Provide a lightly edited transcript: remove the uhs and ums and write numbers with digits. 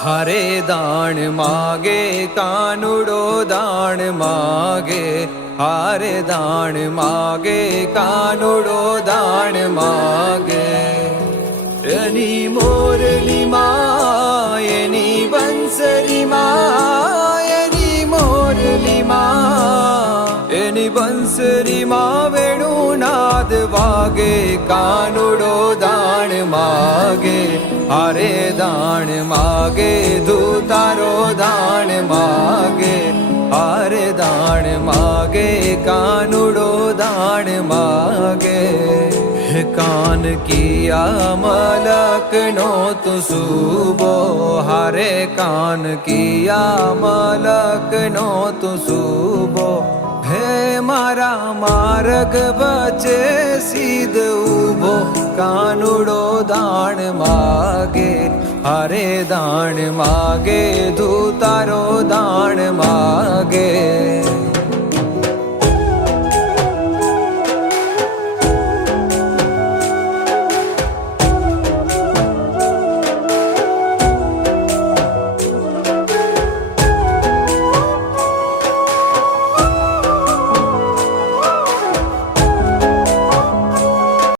हरे दाण मागे कानुड़ो दाण मागे, हरे दाण मागे कानुड़ो दाण मागे। एनी मोरली माँ एनी बंसरी माँ, एनी मोरली माँ एनी बंसरी माँ वेणुनाद वागे, कानुड़ो दाण मागे हरे दाण मागे, धूतारो दाण मागे हरे दाण मागे, कानुड़ो दाण मागे। कान किया मलक नो तु सूबो, हरे कान किया मलक नो तु सूबो। हे मारा मार्ग बचे सीध उभो, कानुड़ो दाण मागे हरे दाण मागे, धूतारो दाण मागे